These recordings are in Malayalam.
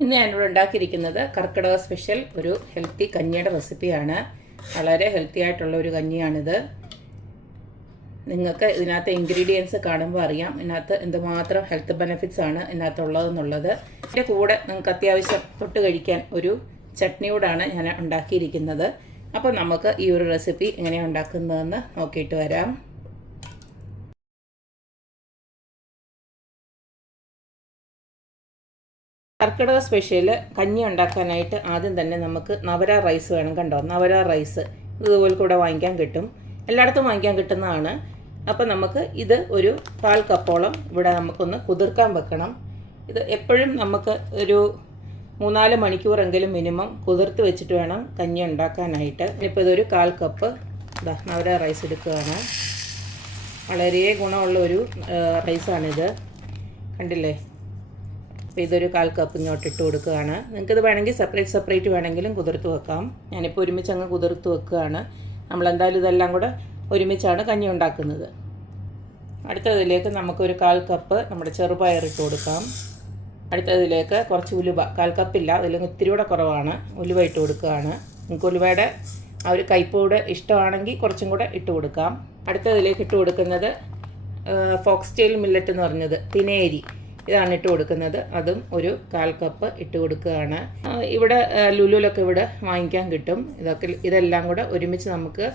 ഇന്ന് ഞാനിവിടെ ഉണ്ടാക്കിയിരിക്കുന്നത് കർക്കിടക സ്പെഷ്യൽ ഒരു ഹെൽത്തി കഞ്ഞിയുടെ റെസിപ്പിയാണ്. വളരെ ഹെൽത്തി ആയിട്ടുള്ള ഒരു കഞ്ഞിയാണിത്. നിങ്ങൾക്ക് ഇതിനകത്ത് ഇൻഗ്രീഡിയൻസ് കാണുമ്പോൾ അറിയാം ഇതിനകത്ത് എന്തുമാത്രം ഹെൽത്ത് ബെനിഫിറ്റ്സ് ആണ് ഇതിനകത്തുള്ളതെന്നുള്ളത്. ഇതിന്റെ കൂടെ നിങ്ങൾക്ക് അത്യാവശ്യം തൊട്ട് കഴിക്കാൻ ഒരു ചട്നിയോടാണ് ഞാൻ ഉണ്ടാക്കിയിരിക്കുന്നത്. അപ്പോൾ നമുക്ക് ഈ ഒരു റെസിപ്പി എങ്ങനെയാണ് ഉണ്ടാക്കുന്നതെന്ന് നോക്കിയിട്ട് വരാം. കർക്കിടക സ്പെഷ്യൽ കഞ്ഞി ഉണ്ടാക്കാനായിട്ട് ആദ്യം തന്നെ നമുക്ക് നവര റൈസ് വേണം കണ്ടോ? നവര റൈസ് ഇതുപോലെ കൂടെ വാങ്ങിക്കാൻ കിട്ടും. എല്ലായിടത്തും വാങ്ങിക്കാൻ കിട്ടുന്നതാണ്. അപ്പോൾ നമുക്ക് ഇത് ഒരു പാൽ കപ്പോളം ഇവിടെ നമുക്കൊന്ന് കുതിർക്കാൻ വെക്കണം. ഇത് എപ്പോഴും നമുക്ക് ഒരു മൂന്നാൽ മണിക്കൂറെങ്കിലും മിനിമം കുതിർത്ത് വെച്ചിട്ട് വേണം കഞ്ഞി ഉണ്ടാക്കാനായിട്ട്. ഇപ്പോൾ ഇതൊരു കാൽ കപ്പ് നവര റൈസ് എടുക്കുകയാണ്. വളരെ ഗുണമുള്ള ഒരു റൈസാണിത് കണ്ടില്ലേ? അപ്പോൾ ഇതൊരു കാൽ കപ്പ് ഇങ്ങോട്ട് ഇട്ട് കൊടുക്കുകയാണ്. നിങ്ങൾക്കിത് വേണമെങ്കിൽ സെപ്പറേറ്റ് സെപ്പറേറ്റ് വേണമെങ്കിലും കുതിർത്ത് വെക്കാം. ഞാനിപ്പോൾ ഒരുമിച്ച് അങ്ങ് കുതിർത്ത് വെക്കുകയാണ്. നമ്മൾ എന്തായാലും ഇതെല്ലാം കൂടെ ഒരുമിച്ചാണ് കഞ്ഞി ഉണ്ടാക്കുന്നത്. അടുത്തതിലേക്ക് നമുക്കൊരു കാൽ കപ്പ് നമ്മുടെ ചെറുപയർ ഇട്ട് കൊടുക്കാം. അടുത്തതിലേക്ക് കുറച്ച് ഉലുവ. കാൽ കപ്പില്ല അതിൽ ഇത്തിരി കൂടെ കുറവാണ്. ഉലുവ ഇട്ട് കൊടുക്കുകയാണ്. നിങ്ങൾക്ക് ഉലുവയുടെ ആ ഒരു കയ്പൂടെ ഇഷ്ടമാണെങ്കിൽ കുറച്ചും കൂടെ ഇട്ട് കൊടുക്കാം. അടുത്തതിലേക്ക് ഇട്ട് കൊടുക്കുന്നത് ഫോക്സ് ടെയിൽ മില്ലറ്റ് എന്ന് പറഞ്ഞത് തിനേരി. ഇതാണ് ഇട്ട് കൊടുക്കുന്നത്. അതും ഒരു കാൽ കപ്പ് ഇട്ട് കൊടുക്കുകയാണ്. ഇവിടെ ലുലുലൊക്കെ ഇവിടെ വാങ്ങിക്കാൻ കിട്ടും. ഇതൊക്കെ ഇതെല്ലാം കൂടെ ഒരുമിച്ച് നമുക്ക്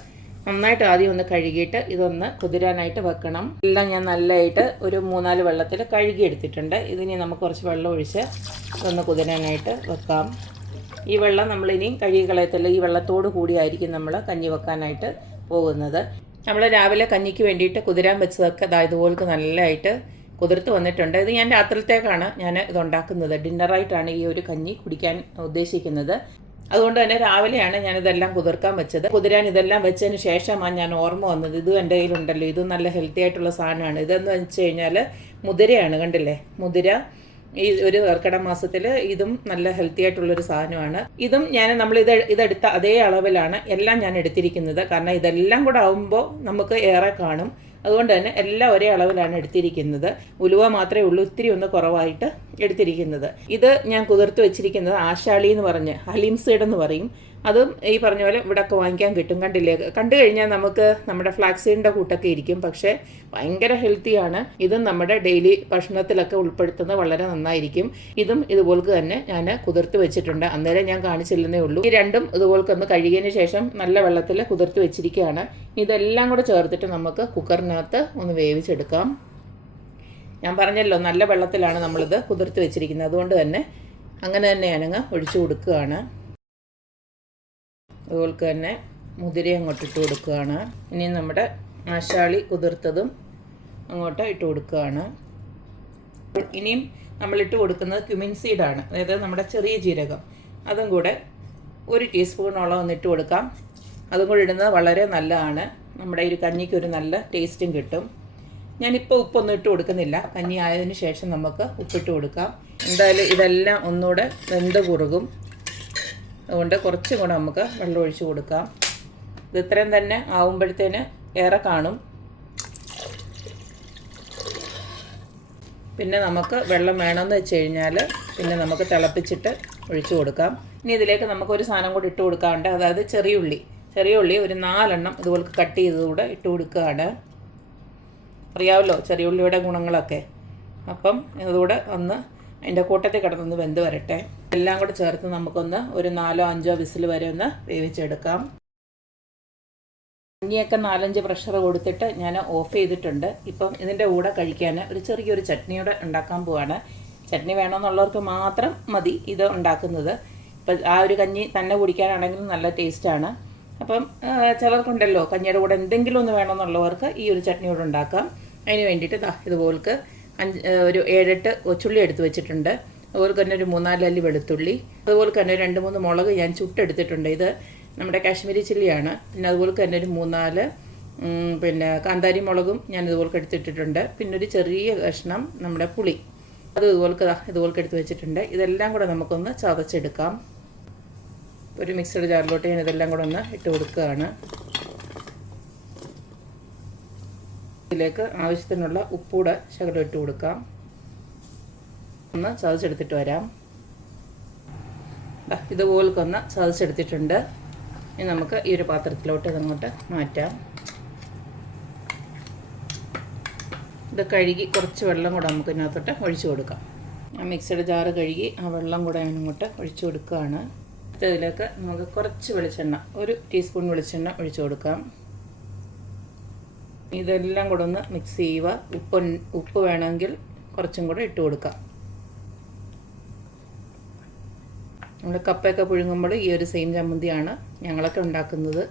നന്നായിട്ട് ആദ്യം ഒന്ന് കഴുകിയിട്ട് ഇതൊന്ന് കുതിരാനായിട്ട് വെക്കണം. എല്ലാം ഞാൻ നല്ലതായിട്ട് ഒരു മൂന്നാൽ വെള്ളത്തിൽ കഴുകി എടുത്തിട്ടുണ്ട് ഇതിനി നമുക്ക് കുറച്ച് വെള്ളം ഒഴിച്ച് ഇതൊന്ന് കുതിരാനായിട്ട് വെക്കാം. ഈ വെള്ളം നമ്മളിനിയും കഴുകി കളയത്തില്ല. ഈ വെള്ളത്തോട് കൂടിയായിരിക്കും നമ്മൾ കഞ്ഞി വെക്കാനായിട്ട് പോകുന്നത്. നമ്മൾ രാവിലെ കഞ്ഞിക്ക് വേണ്ടിയിട്ട് കുതിരാൻ വെച്ചതൊക്കെ അതായത് ഇതുപോലത്തെ നല്ലതായിട്ട് കുതിർത്ത് വന്നിട്ടുണ്ട്. ഇത് ഞാൻ രാത്രിത്തേക്കാണ് ഞാൻ ഇത് ഉണ്ടാക്കുന്നത് ഡിന്നറായിട്ടാണ് ഈ ഒരു കഞ്ഞി കുടിക്കാൻ ഉദ്ദേശിക്കുന്നത്. അതുകൊണ്ട് തന്നെ രാവിലെയാണ് ഞാൻ ഇതെല്ലാം കുതിർക്കാൻ വെച്ചത്. കുതിരാൻ ഇതെല്ലാം വെച്ചതിന് ശേഷമാണ് ഞാൻ ഓർമ്മ വന്നത്. ഇത് എന്റെ കയ്യിലുണ്ടല്ലോ. ഇതും നല്ല ഹെൽത്തി ആയിട്ടുള്ള സാധനമാണ്. ഇതെന്ന് വെച്ച് കഴിഞ്ഞാൽ മുതിരയാണ് കണ്ടില്ലേ? മുതിര ഈ ഒരു കർക്കിടക മാസത്തിൽ ഇതും നല്ല ഹെൽത്തി ആയിട്ടുള്ളൊരു സാധനമാണ്. ഇതും ഞാൻ നമ്മൾ ഇത് ഇതെടുത്ത അതേ അളവിലാണ് എല്ലാം ഞാൻ എടുത്തിരിക്കുന്നത്. കാരണം ഇതെല്ലാം കൂടെ ആകുമ്പോൾ നമുക്ക് ഏറെ കാണും. അതുകൊണ്ട് തന്നെ എല്ലാം ഒരേ അളവിലാണ് എടുത്തിരിക്കുന്നത്. ഉലുവ മാത്രമേ ഉള്ളൂ. ഇത്തിരി ഒന്ന് കുറവായിട്ട് എടുത്തിരിക്കുന്നത്. ഇത് ഞാൻ കുതിർത്ത് വെച്ചിരിക്കുന്നത് ആശാളി എന്ന് പറഞ്ഞ് ഹലീം സീഡ് എന്ന് പറയും. അതും ഈ പറഞ്ഞ പോലെ ഇവിടെയൊക്കെ വാങ്ങിക്കാൻ കിട്ടും. കണ്ടില്ലേ? കണ്ടു കഴിഞ്ഞാൽ നമുക്ക് നമ്മുടെ ഫ്ലാക്സീഡിന്റെ കൂട്ടൊക്കെ ഇരിക്കും. പക്ഷേ ഭയങ്കര ഹെൽത്തിയാണ് ഇതും നമ്മുടെ ഡെയിലി ഭക്ഷണത്തിലൊക്കെ ഉൾപ്പെടുത്തുന്നത് വളരെ നന്നായിരിക്കും. ഇതും ഇതുപോലക്ക് തന്നെ ഞാൻ കുതിർത്ത് വെച്ചിട്ടുണ്ട്. അന്നേരം ഞാൻ കാണിച്ചില്ലെന്നേ ഉള്ളൂ. ഈ രണ്ടും ഇതുപോലെ ഒന്ന് കഴുകിയതിന് ശേഷം നല്ല വെള്ളത്തിൽ കുതിർത്ത് വെച്ചിരിക്കുകയാണ്. ഇതെല്ലാം കൂടെ ചേർത്തിട്ട് നമുക്ക് കുക്കറിനകത്ത് ഒന്ന് വേവിച്ചെടുക്കാം. ഞാൻ പറഞ്ഞല്ലോ നല്ല വെള്ളത്തിലാണ് നമ്മളിത് കുതിർത്ത് വെച്ചിരിക്കുന്നത്. അതുകൊണ്ട് തന്നെ അങ്ങനെ തന്നെ ഞാനങ്ങ് ഒഴിച്ചു കൊടുക്കുകയാണ്. അതുപോലെ തന്നെ മുതിരി അങ്ങോട്ട് ഇട്ട് കൊടുക്കുകയാണ്. ഇനി നമ്മുടെ മശാളി കുതിർത്തതും അങ്ങോട്ട് ഇട്ട് കൊടുക്കുകയാണ്. ഇനിയും നമ്മളിട്ട് കൊടുക്കുന്നത് ക്യുമിൻ സീഡാണ് അതായത് നമ്മുടെ ചെറിയ ജീരകം. അതും കൂടെ ഒരു ടീസ്പൂണോളം ഒന്ന് ഇട്ട് കൊടുക്കാം. അതും കൂടി ഇടുന്നത് വളരെ നല്ലതാണ്. നമ്മുടെ ഈ കഞ്ഞിക്ക് ഒരു നല്ല ടേസ്റ്റും കിട്ടും. ഞാനിപ്പോൾ ഉപ്പൊന്നും ഇട്ട് കൊടുക്കുന്നില്ല. കഞ്ഞി ആയതിനു ശേഷം നമുക്ക് ഉപ്പിട്ട് കൊടുക്കാം. എന്തായാലും ഇതെല്ലാം ഒന്നുകൂടെ വെന്ത് കുറുകും. അതുകൊണ്ട് കുറച്ചും കൂടെ നമുക്ക് വെള്ളം ഒഴിച്ചു കൊടുക്കാം. ഇത് ഇത്രയും തന്നെ ആവുമ്പോഴത്തേന് ഏറെ കാണും. പിന്നെ നമുക്ക് വെള്ളം വേണമെന്ന് വെച്ച് കഴിഞ്ഞാൽ പിന്നെ നമുക്ക് തിളപ്പിച്ചിട്ട് ഒഴിച്ചു കൊടുക്കാം. ഇനി ഇതിലേക്ക് നമുക്കൊരു സാധനം കൂടി ഇട്ട് കൊടുക്കാറുണ്ട് അതായത് ചെറിയ ഉള്ളി. ചെറിയ ഉള്ളി ഒരു നാലെണ്ണം ഇതുപോലെ കട്ട് ചെയ്തതുകൂടെ ഇട്ട് കൊടുക്കുകയാണ്. അറിയാമല്ലോ ചെറിയ ഉള്ളിയുടെ ഗുണങ്ങളൊക്കെ. അപ്പം ഇതുകൂടെ ഒന്ന് അതിന്റെ കൂട്ടത്തിൽ കിടന്നൊന്ന് വെന്ത് വരട്ടെ. എല്ലാം കൂടെ ചേർത്ത് നമുക്കൊന്ന് ഒരു നാലോ അഞ്ചോ വിസിൽ വരെ ഒന്ന് വേവിച്ചെടുക്കാം. മഞ്ഞിയൊക്കെ നാലഞ്ച് പ്രഷർ കൊടുത്തിട്ട് ഞാൻ ഓഫ് ചെയ്തിട്ടുണ്ട്. ഇപ്പം ഇതിന്റെ കൂടെ കഴിക്കാൻ ഒരു ചെറിയൊരു ചട്നിയുടെ ഉണ്ടാക്കാൻ പോവാണ്. ചട്നി വേണമെന്നുള്ളവർക്ക് മാത്രം മതി ഇത് ഉണ്ടാക്കുന്നത്. ഇപ്പം ആ ഒരു കഞ്ഞി തന്നെ കുടിക്കാനാണെങ്കിലും നല്ല ടേസ്റ്റാണ്. അപ്പം ചിലർക്കുണ്ടല്ലോ കഞ്ഞിയുടെ കൂടെ എന്തെങ്കിലും ഒന്ന് വേണമെന്നുള്ളവർക്ക് ഈ ഒരു ചട്നിയോട് ഉണ്ടാക്കാം. അതിന് വേണ്ടിയിട്ട് ദാ ഇതുപോൽക്ക് അഞ്ച് ഒരു ഏഴെട്ട് കൊച്ചുള്ളി എടുത്ത് വെച്ചിട്ടുണ്ട്. അതുപോലെ തന്നെ ഒരു മൂന്നാൽ അല്ലി വെളുത്തുള്ളി. അതുപോലെ തന്നെ രണ്ട് മൂന്ന് മുളക് ഞാൻ ചുട്ടെടുത്തിട്ടുണ്ട്. ഇത് നമ്മുടെ കാശ്മീരി ചില്ലിയാണ്. പിന്നെ അതുപോലെ തന്നെ ഒരു മൂന്നാൽ പിന്നെ കാന്താരി മുളകും ഞാൻ ഇതുപോലെ എടുത്തിട്ടിട്ടുണ്ട്. പിന്നെ ഒരു ചെറിയ കഷ്ണം നമ്മുടെ പുളി. അത് ഇതുപോലെ ഇതുപോലെ എടുത്ത് വെച്ചിട്ടുണ്ട്. ഇതെല്ലാം കൂടെ നമുക്കൊന്ന് ചതച്ചെടുക്കാം. ഒരു മിക്സഡ് ജാറിലോട്ട് ഞാൻ ഇതെല്ലാം കൂടെ ഒന്ന് ഇട്ട് കൊടുക്കുകയാണ്. ഇതിലേക്ക് ആവശ്യത്തിനുള്ള ഉപ്പൂടെ ശകലം ഇട്ട് കൊടുക്കാം. ഒന്ന് ചതച്ചെടുത്തിട്ട് വരാം. ദാ ഇതുപോലൊക്കെ ഒന്ന് ചതച്ചെടുത്തിട്ടുണ്ട്. ഇനി നമുക്ക് ഈ ഒരു പാത്രത്തിലോട്ട് ഇതങ്ങോട്ട് മാറ്റാം. ഇത് കഴുകി കുറച്ച് വെള്ളം കൂടെ നമുക്ക് ഇതിനകത്തോട്ട് ഒഴിച്ചു കൊടുക്കാം. ആ മിക്സഡ് ജാറ് കഴുകി ആ വെള്ളം കൂടെ അങ്ങോട്ട് ഒഴിച്ചു കൊടുക്കുകയാണ്. ഇതിലേക്ക് നമുക്ക് കുറച്ച് വെളിച്ചെണ്ണ ഒരു ടീസ്പൂൺ വെളിച്ചെണ്ണ ഒഴിച്ചു കൊടുക്കാം. ഇതെല്ലാം കൂടെ ഒന്ന് മിക്സ് ചെയ്യുക. ഉപ്പ് ഉപ്പ് വേണമെങ്കിൽ കുറച്ചും കൂടെ ഇട്ട് കൊടുക്കാം നമ്മൾ കപ്പയൊക്കെ പുഴുങ്ങുമ്പോൾ ഈ ഒരു സെയിം ചമ്മന്തിയാണ് ഞങ്ങളൊക്കെ ഉണ്ടാക്കുന്നത്.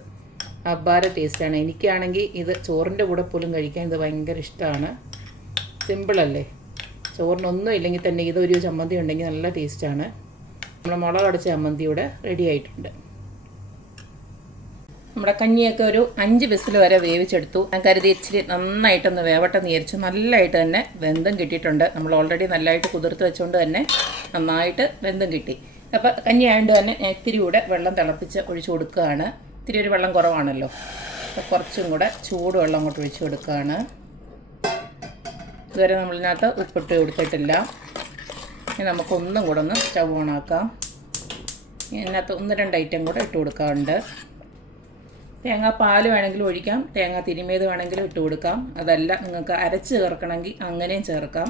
അബ്ബാര ടേസ്റ്റാണ് എനിക്കാണെങ്കിൽ ഇത് ചോറിന്റെ കൂടെ പോലും കഴിക്കാൻ ഇത് ഭയങ്കര ഇഷ്ടമാണ്. സിമ്പിളല്ലേ ചോറിനൊന്നും ഇല്ലെങ്കിൽ തന്നെ ഇതൊരു ചമ്മന്തി ഉണ്ടെങ്കിൽ നല്ല ടേസ്റ്റാണ് നമ്മൾ മുളകടച്ച ഇവിടെ റെഡി ആയിട്ടുണ്ട്. നമ്മുടെ കഞ്ഞിയൊക്കെ ഒരു അഞ്ച് വിസിൽ വരെ വേവിച്ചെടുത്തു. ഞാൻ കരുതി ഇച്ചിരി നന്നായിട്ടൊന്ന് വേവട്ടെന്ന് വിചാരിച്ചു. നല്ലതായിട്ട് തന്നെ വെന്തം കിട്ടിയിട്ടുണ്ട്. നമ്മൾ ഓൾറെഡി നല്ലതായിട്ട് കുതിർത്ത് വെച്ചുകൊണ്ട് തന്നെ നന്നായിട്ട് വെന്തം കിട്ടി. അപ്പോൾ കഞ്ഞി ആയതുകൊണ്ട് തന്നെ ഞാൻ ഇത്തിരി കൂടെ വെള്ളം തിളപ്പിച്ച് ഒഴിച്ചു കൊടുക്കുകയാണ്. ഇത്തിരി ഒരു വെള്ളം കുറവാണല്ലോ. അപ്പോൾ കുറച്ചും കൂടെ ചൂട് വെള്ളം അങ്ങോട്ട് ഒഴിച്ചു കൊടുക്കുകയാണ്. ഇതുവരെ നമ്മളിതിനകത്ത് ഉപ്പിട്ട് കൊടുത്തിട്ടില്ല. ഇനി നമുക്കൊന്നും കൂടെ ഒന്ന് സ്റ്റവ് ഓണാക്കാം ഇതിനകത്ത് ഒന്ന് രണ്ട് ഐറ്റം കൂടെ ഇട്ട് കൊടുക്കാറുണ്ട്. തേങ്ങാ പാൽ വേണമെങ്കിലും ഒഴിക്കാം. തേങ്ങാ തിരുമിയത് വേണമെങ്കിലും ഇട്ട് കൊടുക്കാം. അതല്ല നിങ്ങൾക്ക് അരച്ച് ചേർക്കണമെങ്കിൽ അങ്ങനെയും ചേർക്കാം.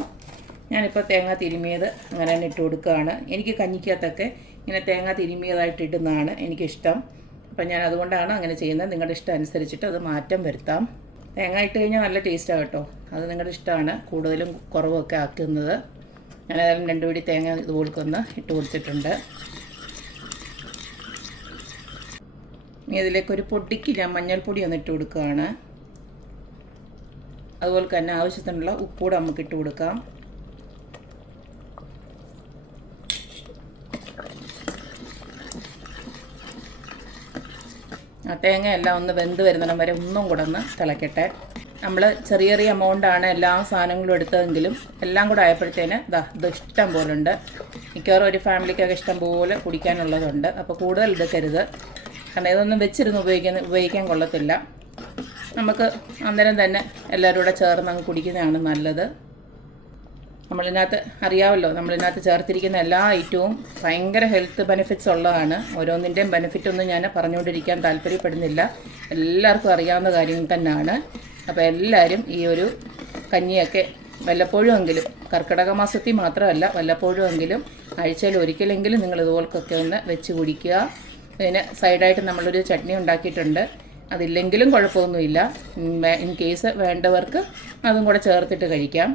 ഞാനിപ്പോൾ തേങ്ങ തിരുമിയത് അങ്ങനെ തന്നെ ഇട്ട് കൊടുക്കുകയാണ്. എനിക്ക് കഞ്ഞിക്കകത്തൊക്കെ ഇങ്ങനെ തേങ്ങ തിരുമിയതായിട്ട് ഇടുന്നതാണ് എനിക്കിഷ്ടം. അപ്പം ഞാൻ അതുകൊണ്ടാണ് അങ്ങനെ ചെയ്യുന്നത്. നിങ്ങളുടെ ഇഷ്ടം അനുസരിച്ചിട്ട് അത് മാറ്റം വരുത്താം. തേങ്ങ ഇട്ട് കഴിഞ്ഞാൽ നല്ല ടേസ്റ്റാണ് കേട്ടോ. അത് നിങ്ങളുടെ ഇഷ്ടമാണ്. കൂടുതലും കുറവൊക്കെ ആക്കുന്നത്. ഞാൻ ഏതായാലും രണ്ട് പിടി തേങ്ങ ഇതുപോലൊക്കെ ഒന്ന് ഇട്ട് കൊടുത്തിട്ടുണ്ട്. ഇനി അതിലേക്ക് ഒരു പൊടിക്ക് ഞാൻ മഞ്ഞൾപ്പൊടി ഒന്ന് ഇട്ട് കൊടുക്കുകയാണ്. അതുപോലെ തന്നെ ആവശ്യത്തിനുള്ള ഉപ്പൂടെ നമുക്ക് ഇട്ട് കൊടുക്കാം. ആ തേങ്ങ എല്ലാം ഒന്ന് വെന്ത് വരുന്നിടം വരെ ഒന്നും കൂടെ ഒന്ന് തിളക്കട്ടെ. നമ്മൾ ചെറിയ ചെറിയ എമൗണ്ടാണ് എല്ലാ സാധനങ്ങളും എടുത്തതെങ്കിലും എല്ലാം കൂടെ ആയപ്പോഴത്തേന് ഇതാ ഇത് ഇഷ്ടം പോലെ ഉണ്ട് മിക്കവാറും ഒരു ഫാമിലിക്കൊക്കെ ഇഷ്ടം പോലെ കുടിക്കാനുള്ളതുണ്ട്. അപ്പോൾ കൂടുതൽ എടുക്കരുത് കാരണം ഇതൊന്നും വെച്ചിരുന്ന് ഉപയോഗിക്കുന്ന ഉപയോഗിക്കാൻ കൊള്ളത്തില്ല. നമുക്ക് അന്നേരം തന്നെ എല്ലാവരും കൂടെ ചേർന്ന് അങ്ങ് കുടിക്കുന്നതാണ് നല്ലത്. നമ്മളിതിനകത്ത് അറിയാമല്ലോ നമ്മളിതിനകത്ത് ചേർത്തിരിക്കുന്ന എല്ലാ ഐറ്റവും ഭയങ്കര ഹെൽത്ത് ബെനിഫിറ്റ്സ് ഉള്ളതാണ്. ഓരോന്നിന്റെയും ബെനിഫിറ്റ് ഒന്നും ഞാൻ പറഞ്ഞുകൊണ്ടിരിക്കാൻ താല്പര്യപ്പെടുന്നില്ല. എല്ലാവർക്കും അറിയാവുന്ന കാര്യം തന്നെയാണ്. അപ്പോൾ എല്ലാവരും ഈ ഒരു കഞ്ഞിയൊക്കെ വല്ലപ്പോഴും എങ്കിലും കർക്കിടക മാസത്തിൽ മാത്രമല്ല വല്ലപ്പോഴും എങ്കിലും ആഴ്ചയിൽ ഒരിക്കലെങ്കിലും നിങ്ങൾ ഇതുപോലൊക്കെ ഒന്ന് വെച്ച് കുടിക്കുക. ഇതിന് സൈഡായിട്ട് നമ്മളൊരു ചട്നി ഉണ്ടാക്കിയിട്ടുണ്ട്. അതില്ലെങ്കിലും കുഴപ്പമൊന്നുമില്ല. ഇൻ കേസ് വേണ്ടവർക്ക് അതും കൂടെ ചേർത്തിട്ട് കഴിക്കാം.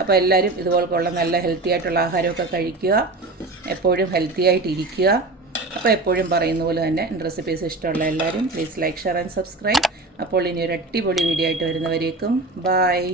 അപ്പോൾ എല്ലാവരും ഇതുപോലുള്ള നല്ല ഹെൽത്തി ആയിട്ടുള്ള ആഹാരമൊക്കെ കഴിക്കുക. എപ്പോഴും ഹെൽത്തി ആയിട്ട് ഇരിക്കുക. അപ്പോൾ എപ്പോഴും പറയുന്ന പോലെ തന്നെ റെസിപ്പീസ് ഇഷ്ടമുള്ള എല്ലാവരും please like share and subscribe അപ്പോൾ ഇനി ഒരു അടിപൊളി വീഡിയോ ആയിട്ട് വരുന്നവരേക്കും ബായ്